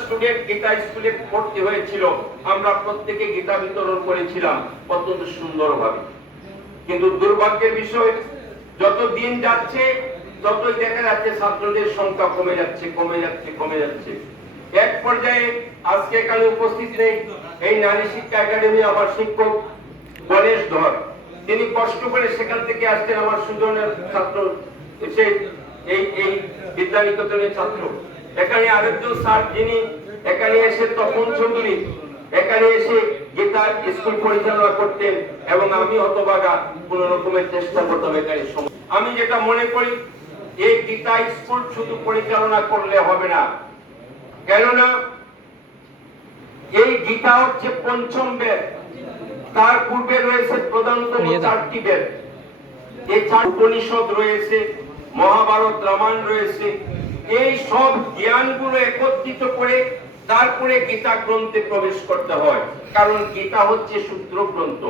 Student Gita স্কুলে ভর্তি হয়েছিল, আমরা প্রত্যেকে গীতা বিতরণ করেছিলাম অত্যন্ত সুন্দরভাবে। কিন্তু দুর্ভাগ্যের বিষয়, যত দিন যাচ্ছে ততই দেখা যাচ্ছে ছাত্রদের সংখ্যা কমে যাচ্ছে। এক পর্যায়ে আজকে এখানে উপস্থিত নেই এই নারী শিক্ষা একাডেমি আমার শিক্ষক গণেশ ধর, তিনি কষ্ট করে সেখান থেকে আসছেন আমার সুজনের ছাত্র, এসে এই বিদ্যানিকেতনের ছাত্র। এখানে আরেকজন স্যার যিনি এখানে এসে তপন চৌধুরী এখানে এসে গীতার স্কুল পরিচালনা করতেন, এবং আমি হতভাগা কোন রকমের চেষ্টা করতাম এখানে। আমি যেটা মনে করি, এই গীতা স্কুল শুধু পরিচালনা করলে হবে না, কেননা এই গীতা হচ্ছে পঞ্চম বেদ, তার পূর্বে রয়েছে প্রধানতম 4টি বেদ, এই 4 উপনিষদ রয়েছে, মহাভারত রামায়ণ রয়েছে। এই সব জ্ঞানগুলো একত্রিত করে তারপরে গীতা গ্রন্থে প্রবেশ করতে হয়, কারণ গীতা হচ্ছে সূত্র গ্রন্থ।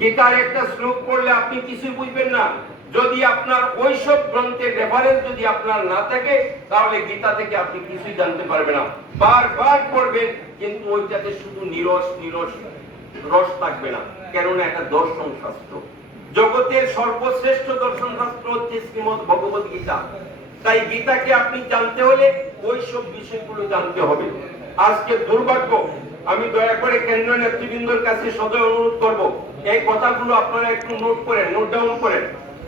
গীতার একটা শ্লোক পড়লে আপনি কিছুই বুঝবেন না, যদি আপনার ওইসব গ্রন্থের রেফারেন্স যদি আপনার না থাকে, তাহলে গীতা থেকে আপনি কিছুই জানতে পারবেন না। বারবার পড়বেন, কিন্তু ওইটাতে শুধু নিরস রস থাকবে না, কেননা এটা দর্শন শাস্ত্র। জগতের সর্বশ্রেষ্ঠ দর্শন শাস্ত্র হচ্ছে শ্রীমদ্ ভগবত গীতা। তাই গীতাকে আপনি জানতে হলে ওইসব বিষয়গুলো জানতে হবে। আজকে দুর্ভাগ্য, আমি দয়া করে কেন্দ্রীয় নেতৃবৃন্দর কাছে সদয় অনুরোধ করব, এই কথাগুলো আপনারা একটু নোট ডাউন করেন।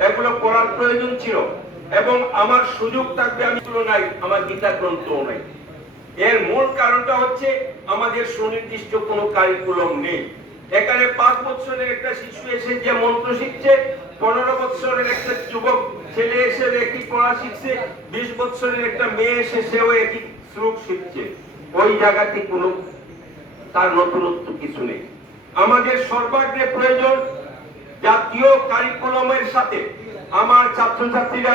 এগুলো করার প্রয়োজন ছিল, এবং আমার সুযোগ থাকবে, আমি নাই, আমার গীতা গ্রন্থও নাই। এর মূল কারণটা হচ্ছে আমাদের সুনির্দিষ্ট কোনো কারিকুলাম নেই। এখানে 5 বছরের একটা শিশু এসে যে মন্ত্র শিখছে, 15 বছরের একটা যুবক ছেলে এসে একই পড়া শিখছে, 20 বছরের একটা মেয়ে এসে সেও একই শ্লোক শিখছে। ওই জায়গাতে কোনো তার নতুনত্ব কিছু নেই। আমাদের সর্বাগ্রে প্রয়োজন জাতীয় কারিকুলামের সাথে আমার ছাত্রছাত্রীরা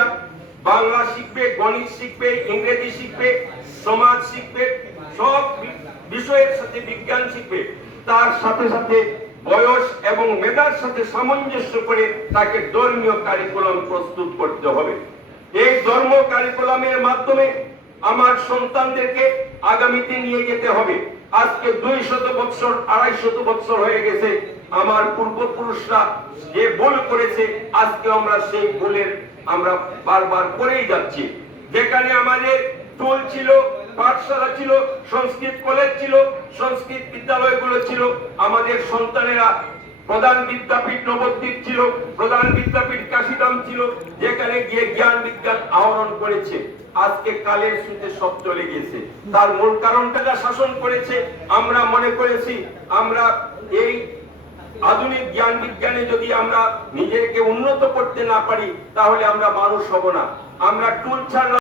বাংলা শিখবে, গণিত শিখবে, ইংরেজি শিখবে, সমাজ শিখবে, সব বিষয়ের সাথে বিজ্ঞান শিখবে। তার সাথে সাথে বয়স এবং মেধার সাথে সামঞ্জস্য করে তাকে ধর্মীয় কারিকুলাম প্রস্তুত করতে হবে। এই ধর্ম কারিকুলামের মাধ্যমে আমার সন্তানদেরকে আগামীতে নিয়ে যেতে হবে। আজকে 200 বছর 250 বছর হয়ে গেছে, আমার পূর্বপুরুষরা যে ভুল করেছে, আজকে আমরা সেই ভুলের আমরা বারবার করেই যাচ্ছি। যেখানে আমাদের স্কুল ছিল, পাঠশালা ছিল, সংস্কৃত কলেজ ছিল, সংস্কৃত বিদ্যালয়গুলো ছিল, আমাদের সন্তানেরা প্রধান বিদ্যাপীঠ নবদ্বীপ ছিল, প্রধান বিদ্যাপীঠ কাশিধাম ছিল, যেখানে গিয়ে জ্ঞান বিজ্ঞান আহরণ করেছে। আজকে কালের স্রোতে সব চলে গেছে। তার মূল কারণটা শাসন করেছে, আমরা মনে করেছি আমরা এই আধুনিক জ্ঞান বিজ্ঞানে যদি আমরা নিজেকে উন্নত করতে না পারি, তাহলে আমরা মানুষ হব না। আমরা টুল ছাড়া